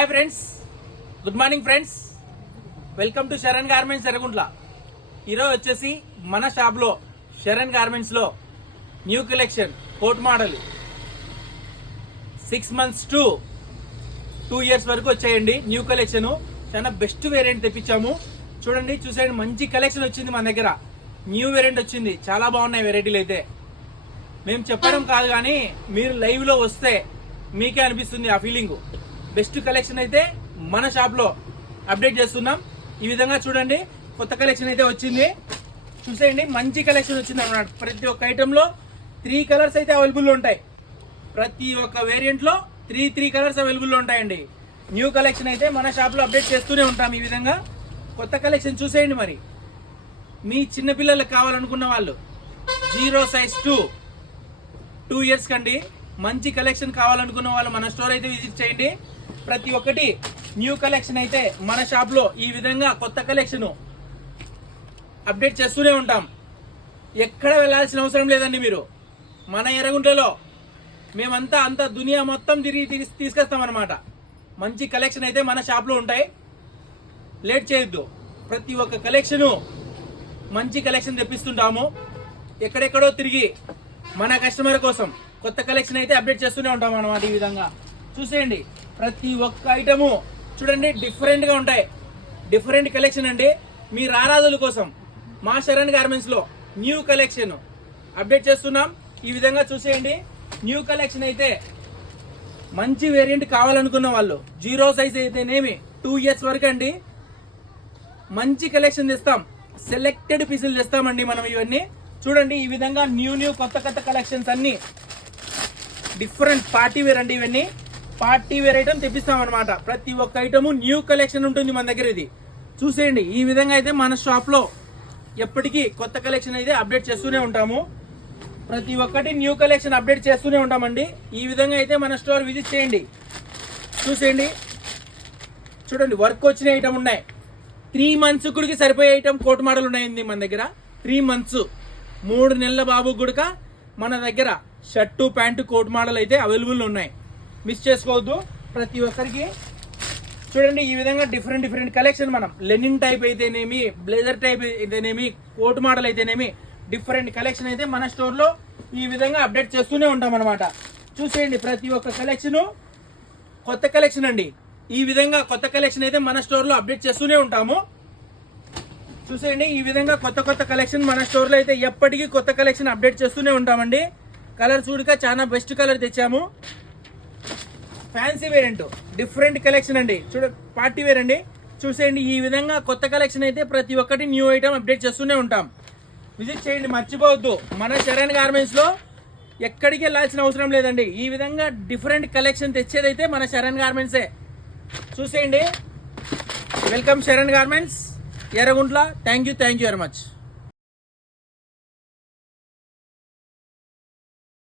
Hi friends, good morning friends. Welcome to Sharan garments Erraguntla. ఈరోజు వచ్చేసి మన షాప్లో శరణ్ గార్మెంట్స్లో new collection coat model 6 months to 2 years వరకు వచ్చాయండి. న్యూ కలెక్షన్ చాలా బెస్ట్ వేరియంట్ తెప్పించాము. చూడండి, చూసేయండి, మంచి కలెక్షన్ వచ్చింది మన దగ్గర. న్యూ వేరియంట్ వచ్చింది, చాలా బాగున్నాయి వెరైటీలు. అయితే మేము చెప్పడం కాదు, కానీ మీరు లైవ్ లో వస్తే మీకే అనిపిస్తుంది ఆ ఫీలింగ్. బెస్ట్ కలెక్షన్ అయితే మన షాప్ లో అప్డేట్ చేస్తున్నాం. ఈ విధంగా చూడండి, కొత్త కలెక్షన్ అయితే వచ్చింది. చూసేయండి, మంచి కలెక్షన్ వచ్చింది అన్నమాట. ప్రతి ఒక్క ఐటమ్ లో 3 కలర్స్ అయితే అవైలబుల్ ఉంటాయి. ప్రతి ఒక్క వేరియంట్ లో 3 కలర్స్ అవైలబుల్ ఉంటాయండి. న్యూ కలెక్షన్ అయితే మన షాప్ లో అప్డేట్ చేస్తూనే ఉంటాం. ఈ విధంగా కొత్త కలెక్షన్ చూసేయండి. మరి మీ చిన్నపిల్లలకు కావాలనుకున్న వాళ్ళు 0 size టు 2 years కండి మంచి కలెక్షన్ కావాలనుకున్న వాళ్ళు మన స్టోర్ అయితే విజిట్ చేయండి. ప్రతి ఒక్కటి న్యూ కలెక్షన్ అయితే మన షాప్ లో ఈ విధంగా కొత్త కలెక్షన్ అప్డేట్ చేస్తూనే ఉంటాం. ఎక్కడ వెళ్లాల్సిన అవసరం లేదండి. మీరు మన ఎర్రగుంటలో మేమంతా దునియా మొత్తం తిరిగి తీసుకొస్తాం అనమాట. మంచి కలెక్షన్ అయితే మన షాప్ లో ఉంటాయి. లేట్ చేయొద్దు. ప్రతి ఒక్క కలెక్షను మంచి కలెక్షన్ తెప్పిస్తుంటాము. ఎక్కడెక్కడో తిరిగి మన కస్టమర్ కోసం కొత్త కలెక్షన్ అయితే అప్డేట్ చేస్తూనే ఉంటాం అన్నమాట. ఈ విధంగా చూసేయండి, ప్రతి ఒక్క ఐటము చూడండి డిఫరెంట్ గా ఉంటాయి. డిఫరెంట్ కలెక్షన్ అండి. మీ రారాజుల కోసం మా శరణ్ గార్మెంట్స్ లో న్యూ కలెక్షన్ అప్డేట్ చేస్తున్నాం. ఈ విధంగా చూసేయండి, న్యూ కలెక్షన్ అయితే మంచి వేరియంట్ కావాలనుకున్న వాళ్ళు 0 size అయితేనేమి 2 years వరకు అండి మంచి కలెక్షన్ తెస్తాం. సెలెక్టెడ్ పీసులు తెస్తామండి మనం. ఇవన్నీ చూడండి, ఈ విధంగా న్యూ కొత్త కలెక్షన్స్ అన్ని డిఫరెంట్ పార్టీ వేర్ అండి. ఇవన్నీ పార్టీ వేర్ ఐటమ్ తెప్పిస్తాం అనమాట. ప్రతి ఒక్క ఐటమ్ న్యూ కలెక్షన్ ఉంటుంది మన దగ్గర. ఇది చూసేయండి, ఈ విధంగా అయితే మన షాప్ లో ఎప్పటికీ కొత్త కలెక్షన్ అయితే అప్డేట్ చేస్తూనే ఉంటాము. ప్రతి ఒక్కటి న్యూ కలెక్షన్ అప్డేట్ చేస్తూనే ఉంటామండి. ఈ విధంగా అయితే మన స్టోర్ విజిట్ చేయండి. చూసేయండి, చూడండి, వర్క్ వచ్చిన ఐటమ్ ఉన్నాయి. 3 months గుడికి సరిపోయే ఐటమ్ కోట్ మోడల్ ఉన్నాయండి మన దగ్గర. 3 months 3 నెలల బాబు గుడక మన దగ్గర షర్టు ప్యాంటు కోట్ మోడల్ అయితే అవైలబుల్ ఉన్నాయి. మిస్ చేసుకోవద్దు. ప్రతి ఒక్కరికి చూడండి, ఈ విధంగా డిఫరెంట్ కలెక్షన్ మనం లెనిన్ టైప్ అయితేనేమి, బ్లేజర్ టైప్ అయితేనేమి, కోట్ మోడల్ అయితేనేమి డిఫరెంట్ కలెక్షన్ అయితే మన స్టోర్ లో ఈ విధంగా అప్డేట్ చేస్తూనే ఉంటాం అనమాట. చూసేయండి, ప్రతి ఒక్క కలెక్షన్ కొత్త కలెక్షన్ అండి. ఈ విధంగా కొత్త కలెక్షన్ అయితే మన స్టోర్ లో అప్డేట్ చేస్తూనే ఉంటాము. చూసేయండి, ఈ విధంగా కొత్త కలెక్షన్ మన స్టోర్ లో అయితే ఎప్పటికీ కొత్త కలెక్షన్ అప్డేట్ చేస్తూనే ఉంటామండి. కలర్ చూడక చాలా బెస్ట్ కలర్ తెచ్చాము. ఫ్యాన్సీ వేరియంట్ డిఫరెంట్ కలెక్షన్ అండి. పార్టీ వేర్ అండి. చూసేయండి, ఈ విధంగా కొత్త కలెక్షన్ అయితే ప్రతి ఒక్కటి న్యూ ఐటమ్ అప్డేట్ చేస్తూనే ఉంటాం. విజిట్ చేయండి, మర్చిపోవద్దు. మన శరణ్ గార్మెంట్స్ లో ఎక్కడికి వెళ్ళాల్సిన అవసరం లేదండి. ఈ విధంగా డిఫరెంట్ కలెక్షన్ తెచ్చేదైతే మన శరణ్ గార్మెంట్సే. చూసేయండి, welcome Sharan garments Yerraguntla. Thank you very much.